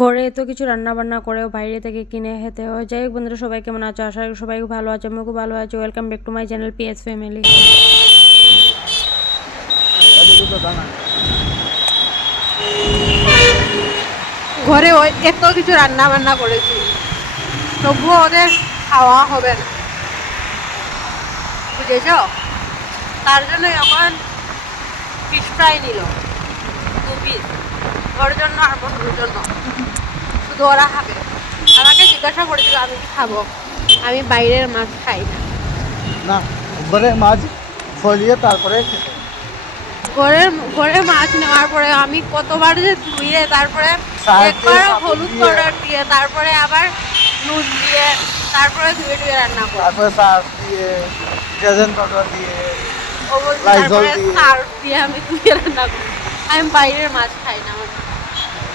ঘরে এত কিছু রান্না বান্না করেও বাইরে থেকে কিনে খেতে হয়। যাই হোক বন্ধুরা, সবাই কেমন আছো? আশা করি সবাই খুব ভালো আছে, আমিও খুব ভালো আছি। Welcome back to my channel PS family. ঘরে ওই এত কিছু রান্না বান্না করেছি, তবুও ওদের খাওয়া হবে না, বুঝেছ? তার জন্য এখন ফিশ ফ্রাই নিল 2 পিস, ওর জন্য আর বন্ধুর জন্য। শুধু ওরা খাবে। আমাকে জিজ্ঞাসা করেছিল আমি কি খাবো। আমি বাইরের মাছ খাই না। না, ঘরে মাছ ফলিয়ে তারপরে খেতে। ঘরে মাছ নেওয়ার পরে আমি কতবার যে ধুয়ে, তারপরে একবার হলুদ পাউডার দিয়ে, তারপরে আবার নুন দিয়ে, তারপরে ধুয়ে ধুয়ে রান্না করি। তারপরে সার্ফ দিয়ে, ডিটারজেন্ট পাউডার দিয়ে, তারপরে সার্ফ দিয়ে আমি ধুয়ে রান্না করি। আমি বাইরের মাছ খাই না, আমার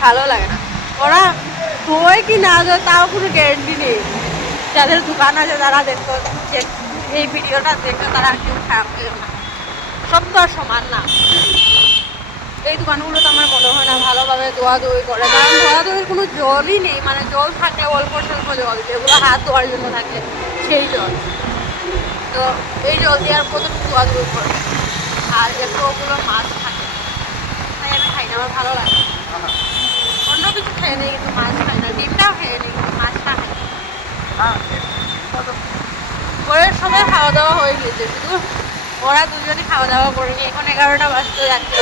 ভালো লাগে না। ওরা ধোয় কি না ধোয় তাও কোনো গ্যারেন্টি নেই। যাদের দোকান আছে তারা দেখতো, যে এই ভিডিওটা দেখে তারা কেউ খারাপ হয়ে না। সব তো আর সমান না। এই দোকানগুলো তো আমার মনে হয় না ভালোভাবে ধোয়াধুয়ি করে, কারণ ধোয়াধুয়ির কোনো জলই নেই। মানে জল থাকলে অল্প স্বল্প জল, যেগুলো হাত ধোয়ার জন্য থাকে সেই জল। তো এই জল দিয়ে আর কতটুকু ধোয়াধুয়ি করে, আর একটু ওগুলো মাছ থাকে, তাই আমি খাই না, আমার ভালো লাগে। অন্য কিছু খেয়ে নেই কিন্তু মাছ খাই না। ডিমটাও খেয়ে নেই কিন্তু মাছটা খাই না। ঘরের সবাই খাওয়া দাওয়া হয়ে গেছে, শুধু ওরা দুজনই খাওয়া দাওয়া করেনি। এখন 11টা বাজতে যাচ্ছে,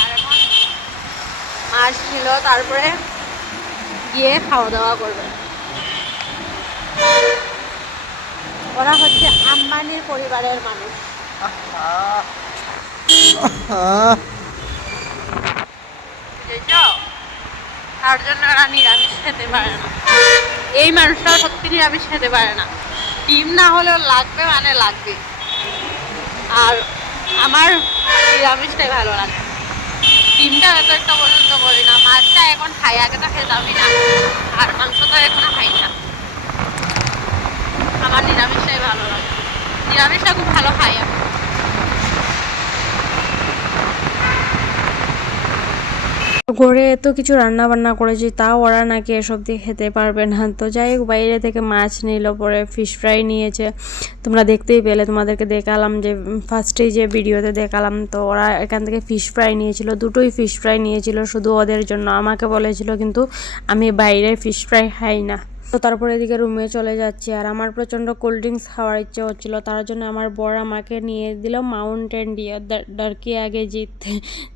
আর এখন মাছ নিল, তারপরে গিয়ে খাওয়া দাওয়া করবে। ওরা হচ্ছে আম্বানির পরিবারের মানুষ। তার জন্য ওরা নিরামিষ খেতে পারে না। এই মানুষটাও সত্যি নিরামিষ খেতে পারে না। ডিম না হলেও লাগবে, মানে লাগবে। আর আমার নিরামিষটাই ভালো লাগে। ডিমটা এত একটা পছন্দ করি না। মাছটা এখন খাই, আগে তো খেতামই না। আর মাংস তো এখনো খাই না। আমার নিরামিষটাই ভালো লাগে। নিরামিষটা খুব ভালো খাই আমি। ঘরে এত কিছু রান্না বান্না করেছি, তাও ওরা নাকি এসব দিয়ে খেতে পারবে না। তো যাই হোক, বাইরে থেকে মাছ নিল, পরে ফিশ ফ্রাই নিয়েছে। তোমরা দেখতেই পেলে, তোমাদেরকে দেখালাম যে ফার্স্টেই যে ভিডিওতে দেখালাম। তো ওরা এখান থেকে ফিশ ফ্রাই নিয়েছিল, দুটোই ফিশ ফ্রাই নিয়েছিল শুধু ওদের জন্য। আমাকে বলেছিল কিন্তু আমি বাইরের ফিশ ফ্রাই খাই না। তো তারপরে এদিকে রুমে চলে যাচ্ছি, আর আমার প্রচণ্ড কোল্ড ড্রিঙ্কস খাওয়ার ইচ্ছে হচ্ছিলো। তার জন্য আমার বর আমাকে নিয়ে দিল মাউন্টেন ডিউ, ডার্কি আগে জিততে।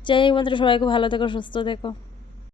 যাই হোক, সবাইকে ভালো থেকো, সুস্থ থেকো।